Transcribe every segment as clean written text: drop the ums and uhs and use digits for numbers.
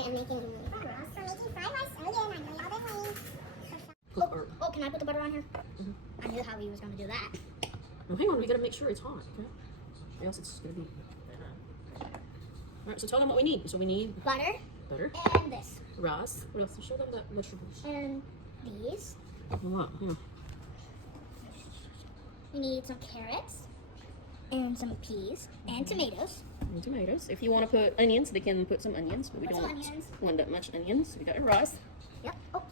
am making fried rice. We're making fried rice again. I know y'all been waiting. Oh, can I put the butter on here? I knew how he was going to do that. Oh, hang on, we gotta make sure it's hot. Okay? Or else it's gonna be. Alright, so tell them what we need. So we need Butter. Butter. And this. Rice. What else? Show them the vegetables. And these. What? Yeah. We need some carrots. And some peas. And tomatoes. And tomatoes. If you want to put onions, they can put some onions. But we don't want that much onions. So we got our rice. Yep. Oh.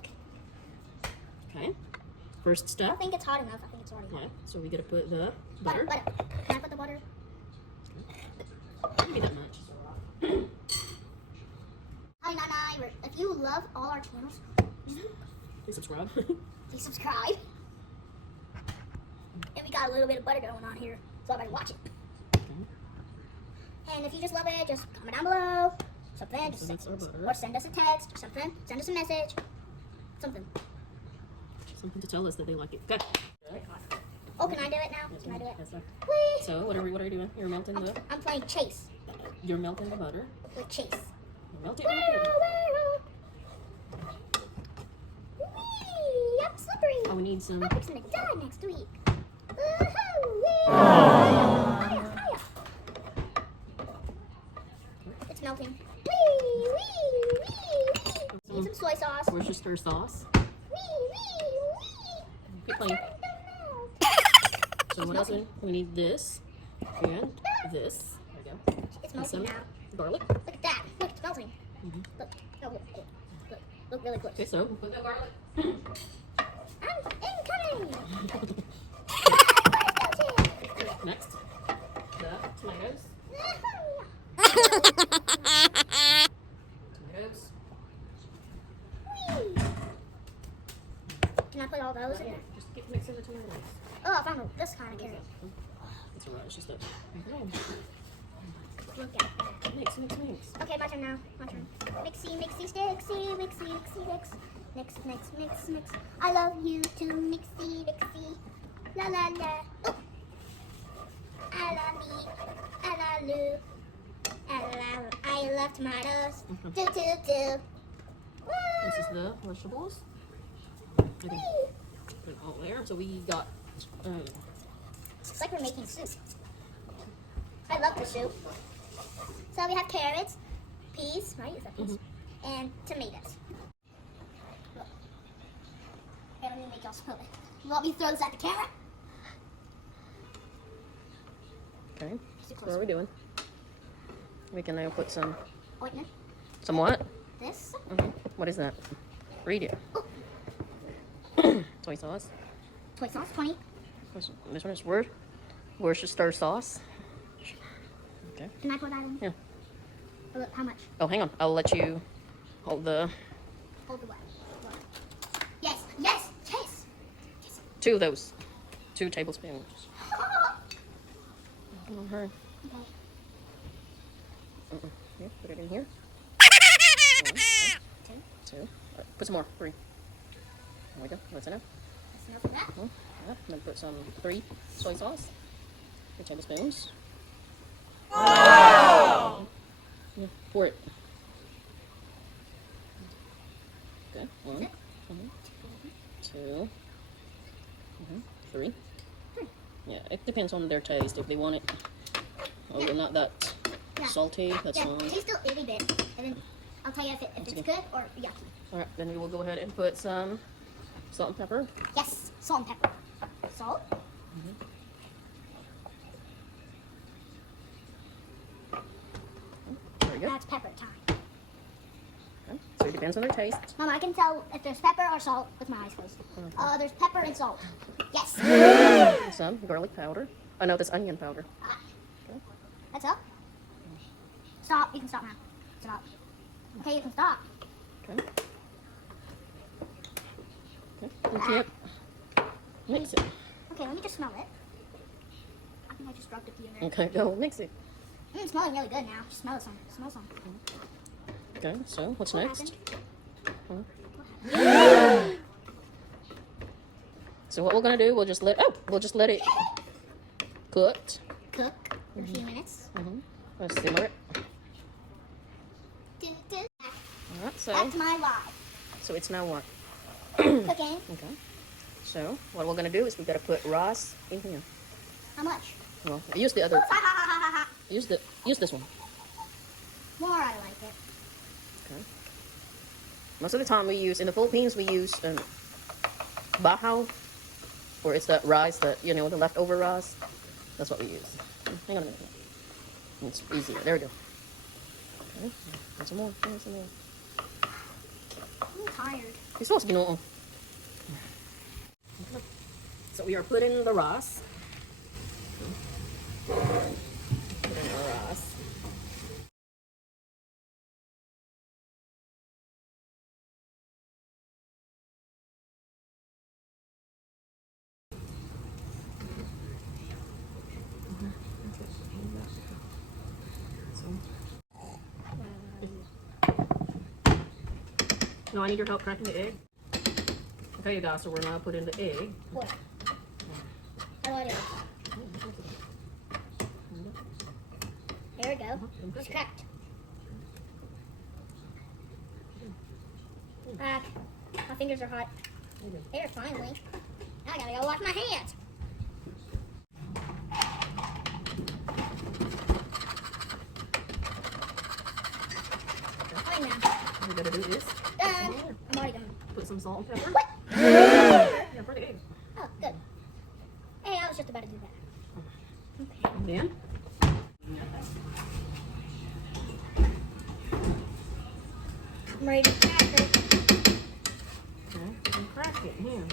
Okay. First step. I think it's hot enough. I think it's already hot. Yeah. So we gotta put the butter. Butter. Can I put the butter? Maybe that much. Hi, Nana. If you love all our channels, Please subscribe. please subscribe. And we got a little bit of butter going on here, so everybody watch it. Okay. And if you just love it, just comment down below. Something. Just or send us a text or something. Send us a message. Something. Something to tell us that they like it. Okay. Oh, can I do it now? Yes, Can I do it? Yes, sir. Whee! So what are you doing? You're melting the. I'm playing Chase You're melting the butter. with Chase. You're melting the butter. Whee! I'm slippery. Oh, we need some. I'm fixing to die next week. Hiya. It's melting. Wee, wee, wee, wee. Need some soy sauce. Worcestershire sauce. Wee, wee, wee. Keep playing. So what else? We need this and this. There we go. It's And melting some now. garlic. Look at that. Look, it's melting. Look. Oh, look. Look really close. Okay, so put the garlic. I'm incoming. Next, the tomatoes. Tomatoes. Can I put all those in there? Just keep mixing the tomatoes. Oh, I found this kind of carrot. It's alright. It's just that. Look at that. Mix. Okay, my turn now. My turn. Mixy, mixy, sticksy, mixy, mixy, mix. Mix. I love you too, mixy, mixy. La la la. Ooh. I love me. I love you. I love tomatoes. Do. This is the vegetables. Okay. Put it all there. So we got. It's like we're making soup. I love the soup. So we have carrots, peas, right? Is that peas? And tomatoes. Look. Okay, let me make y'all smell it. You want me to throw this at the camera? Okay. So what are we doing? We can now put some. Ointment. Some what? This. What is that? Read it. Soy sauce. Soy sauce, 20. This one is Worcestershire sauce. Okay. Can I put that in? Yeah. Oh, look, how much? Oh, hang on. I'll let you hold the Hold the what? Yes. 2 of those. 2 tablespoons. Come on, hurry. Okay. Here, put it in here. 1, 2. Right, put some more. 3. There we go. That's enough. That's enough of that. Yeah. Then put some 3 soy sauce. 3 tablespoons. Wow! Yeah, pour it. Okay. 1, 2, 3. Yeah, it depends on their taste. If they want it, not that salty, that's fine. Taste a little bit, and then I'll tell you if it's good or yucky. All right, then we will go ahead and put some salt and pepper. Yes, salt and pepper. Salt. There we go. Now it's pepper time. Okay. So it depends on their taste. Mama, I can tell if there's pepper or salt with my eyes closed. There's pepper and salt. Yes. Some garlic powder. Oh no, that's onion powder. Okay. That's up. Stop. You can stop now. Stop. Okay, you can stop. Okay. Okay. You can't mix it. Okay, let me just smell it. I think I just dropped a few in there. Okay, go mix it. It's smelling really good now. Just smell some. Smell some. Okay, so what's What next? happened? So what we're gonna do, we'll just let it cook. Cook for a few minutes. Let's simmer it. So, That's my life. so it's now what? Cooking. Okay. So, what we're gonna do is we gotta put Ross in here. How much? Well, use the other. Use this one. More, I like it. Okay. Most of the time we use in the Philippines we use bahaw, or it's that rice that the leftover rice. That's what we use. Hang on a minute. It's easier. There we go. Okay. And some more. Yeah, some more. I'm tired. You're supposed to be normal. So we are putting the rice. Putting the rice. No, I need your help cracking the egg. Okay, you guys, so we're now putting the egg. What? How do I do it? There we go. It's cracked. My fingers are hot. There, finally. Now I gotta go wash my hands. Fine now. We gotta do this. Done. I'm already done. Put some salt and pepper. What? Yeah, for the egg. Oh, good. Hey, I was just about to do that. Okay. And then I'm ready to crack it. okay, and crack it here.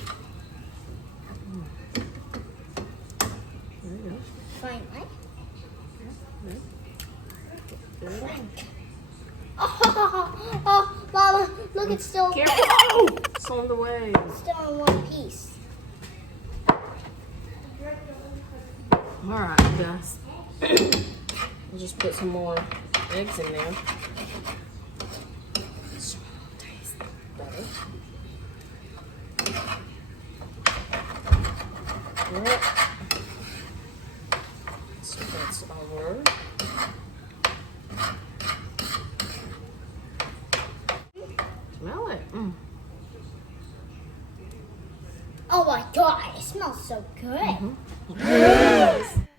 There you go. Finally. There you go. Oh, Mama, look, it's still, Careful! Oh! It's on the way. still in one piece. Alright, guys. We'll just put some more eggs in there. So taste better. Alright. So that's our smell it. Mm. Oh my God, it smells so good.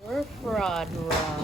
Our fried rice.